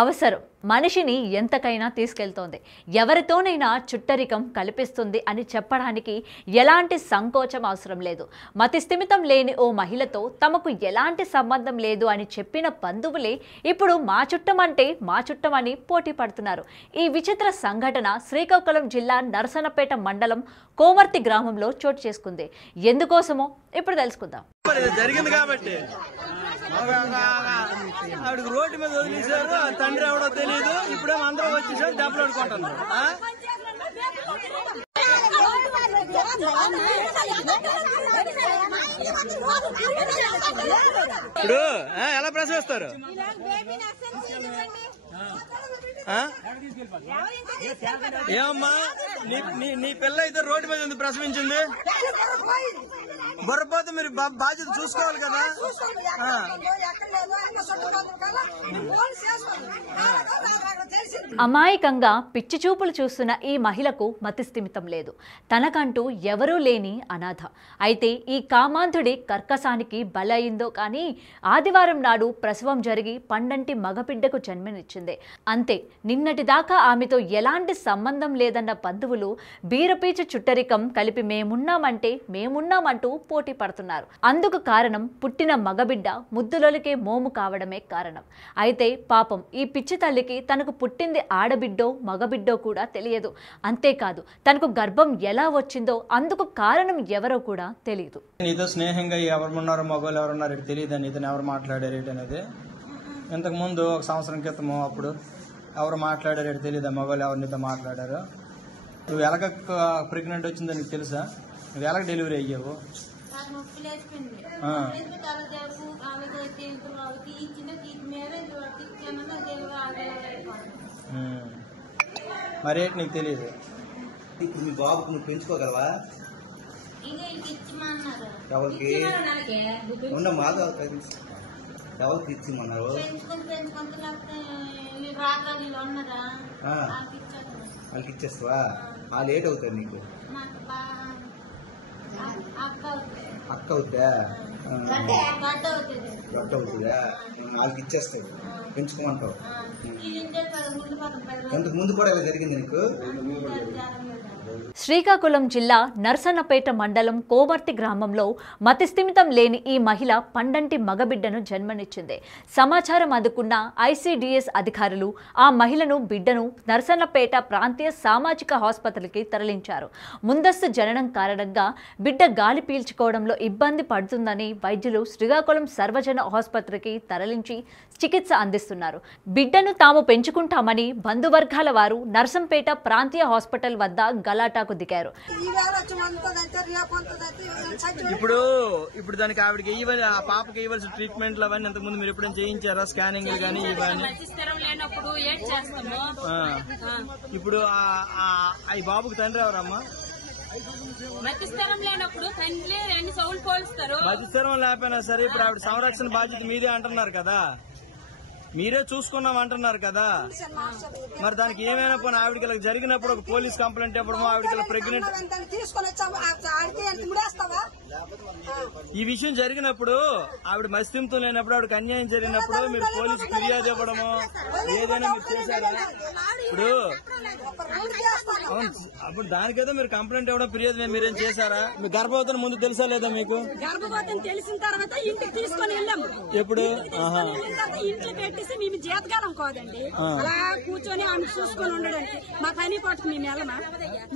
అవసరం మనిషిని ఎంతకైనా తీసుకెళ్తోంది. ఎవరితోనైనా చుట్టరికం కల్పిస్తుంది అని చెప్పడానికి ఎలాంటి సంకోచం అవసరం లేదు. మతిస్థిమితం లేని ఓ మహిళతో తమకు ఎలాంటి సంబంధం లేదు అని చెప్పిన బంధువులే ఇప్పుడు మా చుట్టమంటే మా చుట్టమని పోటీ పడుతున్నారు. ఈ విచిత్ర సంఘటన శ్రీకాకుళం జిల్లా నరసన్నపేట మండలం కోమర్తి గ్రామంలో చోటు చేసుకుంది. ఎందుకోసమో ఇప్పుడు తెలుసుకుందాం. జరిగింది కాబట్టి ఆవిడకి రోడ్డు మీద వదిలేశారు. తండ్రి ఎవడో తెలియదు. ఇప్పుడేమో అందరూ వచ్చేసారు, దెబ్బలు ఆడుకుంటున్నారు. ఇప్పుడు ఎలా ప్రసవిస్తారు? ఏమమ్మా నీ పిల్ల అయితే రోడ్డు మీద ఉంది, ప్రసవించింది. బొర్రపోతే మీరు బాధ్యత చూసుకోవాలి కదా. అమాయకంగా పిచ్చి చూపులు చూస్తున్న ఈ మహిళకు మతిస్థిమితం లేదు. తనకంటూ ఎవరూ లేని అనాథ. అయితే ఈ కామాంధుడి కర్కసానికి బలయిందో కానీ ఆదివారం నాడు ప్రసవం జరిగి పండంటి మగబిడ్డకు జన్మనిచ్చింది. అంతే, నిన్నటిదాకా ఆమెతో ఎలాంటి సంబంధం లేదన్న బంధువులు బీరపీచు చుట్టరికం కలిపి మేమున్నామంటూ పోటీ పడుతున్నారు. అందుకు కారణం పుట్టిన మగబిడ్డ ముద్దులొలికే మోము కావడమే కారణం. అయితే పాపం ఈ పిచ్చి తల్లికి తనకు పుట్టింది ఆడబిడ్డో మగబిడ్డో కూడా తెలియదు. అంతేకాదు తనకు గర్భం ఎలా వచ్చిందో అందుకు కారణం ఎవరో కూడా తెలియదు. నీతో స్నేహంగా ఎవరున్నారో మగవాళ్ళు ఎవరున్నారు తెలియదు. నీతో ఎవరు మాట్లాడారు అనేది ఇంతకు ముందు ఒక సంవత్సరం క్రితము అప్పుడు ఎవరు మాట్లాడారు తెలియదా? మగవాళ్ళు ఎవరు నీతో మాట్లాడారు? నువ్వు ఎలాగ ప్రెగ్నెంట్ వచ్చిందో నీకు తెలుసా? నువ్వు ఎలాగ డెలివరీ అయ్యావు? మరేంటి నీకు తెలియదు? ఇప్పుడు మీ బాబుకు నువ్వు పెంచుకోగలవా? ఎవరికి ఉండమ్మా, ఎవరికి ఇచ్చిమన్నారు? వాళ్ళకి ఇచ్చేస్తావా? వాళ్ళు లేట్ అవుతారు నీకు. అక్క అవుతా, గడ్డ అవుతుందా? వాళ్ళకి ఇచ్చేస్తావు, పెంచుకోమంటావు. ఇంతకు ముందు కూడా ఇలా జరిగింది నీకు? శ్రీకాకుళం జిల్లా నరసన్నపేట మండలం కోమర్తి గ్రామంలో మతిస్థిమితం లేని ఈ మహిళ పండంటి మగబిడ్డను జన్మనిచ్చింది. సమాచారం అందుకున్న ICDS అధికారులు ఆ మహిళను బిడ్డను నరసన్నపేట ప్రాంతీయ సామాజిక ఆసుపత్రికి తరలించారు. ముందస్తు జననం కారణంగా బిడ్డ గాలి పీల్చుకోవడంలో ఇబ్బంది పడుతుందని వైద్యులు శ్రీకాకుళం సర్వజన ఆసుపత్రికి తరలించి చికిత్స అందిస్తున్నారు. బిడ్డను తాము పెంచుకుంటామని బంధువర్గాల వారు నరసంపేట ప్రాంతీయ హాస్పిటల్ వద్ద గలాటాకు దిగారు. ఇప్పుడు దానికి ఆవిడకి ఆ పాపకి ఇవ్వాల్సిన ట్రీట్మెంట్లు అవన్నీ అంతకుముందు మీరు ఎప్పుడైనా చేయించారా? స్కానింగ్ కానీ ఇవన్నీ? ఇప్పుడు ఈ బాబుకి తండ్రి ఎవరమ్మా? మతిస్థిరం లేనప్పుడు తండ్రి రెండు సౌలు పోలుస్తారు. మతిస్థిరం లేకపోయినా సరే ఇప్పుడు ఆవిడ సంరక్షణ బాధ్యత మీదే అంటున్నారు కదా, మీరే చూసుకున్నాం అంటున్నారు కదా. మరి దానికి ఏమైనా పోనీ ఆవిడకి ఇలా జరిగినప్పుడు ఒక పోలీస్ కంప్లైంట్ ఇవ్వడము, ఆవిడకి ప్రెగ్నెంట్ ఈ విషయం జరిగినప్పుడు ఆవిడ మస్తింతో లేనప్పుడు ఆవిడకి అన్యాయం జరిగినప్పుడు మీరు పోలీసు ఫిర్యాదు ఇవ్వడము ఏదైనా మీరు చేశారా? అప్పుడు దానికైతే మీరు కంప్లైంట్ ఇవ్వడం ఫిర్యాదు మీరేం చేశారా? మీ గర్భవతిని ముందు తెలుసా లేదా మీకు? గర్భవతిని తెలిసిన తర్వాత ఇంటికి తీసుకొని వెళ్ళాము. ఎప్పుడు? ఇంట్లో పెట్టేసి మేము జీతగాలం కాదండి, అలా కూర్చొని ఆమె చూసుకొని ఉండడానికి మా పని పాటుకు మేము వెళ్ళమా?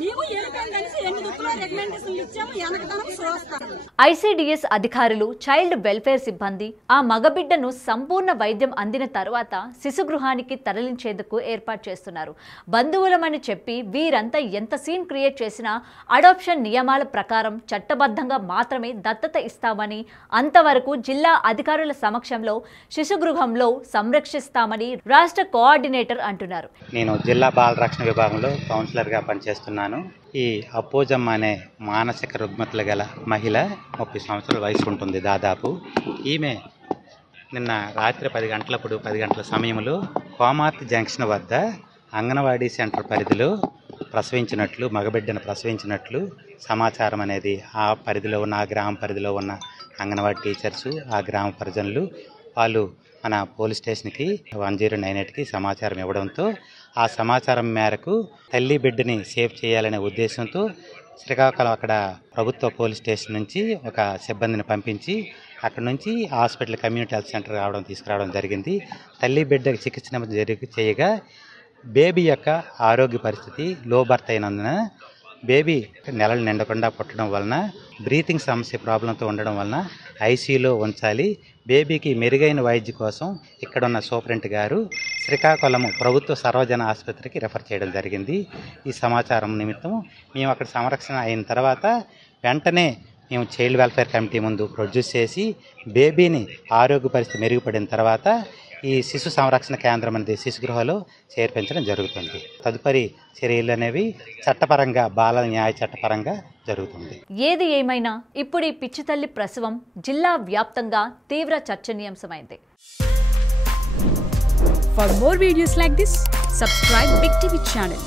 మేము వెళ్ళిపోయిందనేసి ఎన్ని దుక్కులో రికమెండేషన్లు ఇచ్చాము, వెనకదనం చూస్తాము. ICDS అధికారులు, చైల్డ్ వెల్ఫేర్ సిబ్బంది ఆ మగబిడ్డను సంపూర్ణ వైద్యం అందిన తర్వాత శిశుగృహానికి తరలించేందుకు ఏర్పాటు చేస్తున్నారు. బంధువులమని చెప్పి వీరంతా ఎంత సీన్ క్రియేట్ చేసినా అడాప్షన్ నియమాల ప్రకారం చట్టబద్ధంగా మాత్రమే దత్తత ఇస్తామని, అంతవరకు జిల్లా అధికారుల సమక్షంలో శిశుగృహంలో సంరక్షిస్తామని రాష్ట్ర కోఆర్డినేటర్ అంటున్నారు. నేను జిల్లా బాల రక్షణ విభాగంలో కౌన్సిలర్గా పనిచేస్తున్నాను. ఈ అపోజమ్మ అనే మానసిక రుగ్మతలు గల మహిళ 30 సంవత్సరాల వయసు ఉంటుంది దాదాపు. ఈమె నిన్న రాత్రి 10 గంటల సమయంలో కోమార్తి జంక్షన్ వద్ద అంగన్వాడీ సెంటర్ పరిధిలో మగబిడ్డను ప్రసవించినట్లు సమాచారం అనేది ఆ పరిధిలో ఉన్న, ఆ గ్రామ పరిధిలో ఉన్న అంగన్వాడీ టీచర్సు, ఆ గ్రామ ప్రజలు వాళ్ళు మన పోలీస్ స్టేషన్కి 1098కి సమాచారం ఇవ్వడంతో ఆ సమాచారం మేరకు తల్లి బిడ్డని సేవ్ చేయాలనే ఉద్దేశంతో శ్రీకాకుళం అక్కడ ప్రభుత్వ పోలీస్ స్టేషన్ నుంచి ఒక సిబ్బందిని పంపించి అక్కడ నుంచి హాస్పిటల్ కమ్యూనిటీ హెల్త్ సెంటర్ తీసుకురావడం జరిగింది. తల్లి బిడ్డకి చికిత్స చేయగా బేబీ యొక్క ఆరోగ్య పరిస్థితి లో బర్త్ అయినందున బేబీ నెలలు నిండకుండా పుట్టడం వలన బ్రీతింగ్ సమస్య ప్రాబ్లంతో ఉండడం వలన ఐసీయూలో ఉంచాలి. బేబీకి మెరుగైన వైద్య కోసం ఇక్కడున్న సూపరింటెండెంట్ గారు శ్రీకాకుళం ప్రభుత్వ సర్వజన ఆసుపత్రికి రెఫర్ చేయడం జరిగింది. ఈ సమాచారం నిమిత్తం మేము అక్కడ సంరక్షణ అయిన తర్వాత వెంటనే మేము చైల్డ్ వెల్ఫేర్ కమిటీ ముందు ప్రొడ్యూస్ చేసి బేబీని ఆరోగ్య పరిస్థితి మెరుగుపడిన తర్వాత ఈ శిశు సంరక్షణ కేంద్రం అనేది శిశుగృహలో చేర్పించడం జరుగుతుంది. తదుపరి చర్యలు అనేవి చట్టపరంగా బాల న్యాయ చట్టపరంగా జరుగుతుంది. ఏది ఏమైనా ఇప్పుడు ఈ పిచ్చి తల్లి ప్రసవం జిల్లా వ్యాప్తంగా తీవ్ర చర్చనీయాంశమైంది. For more videos like this, subscribe Big TV channel.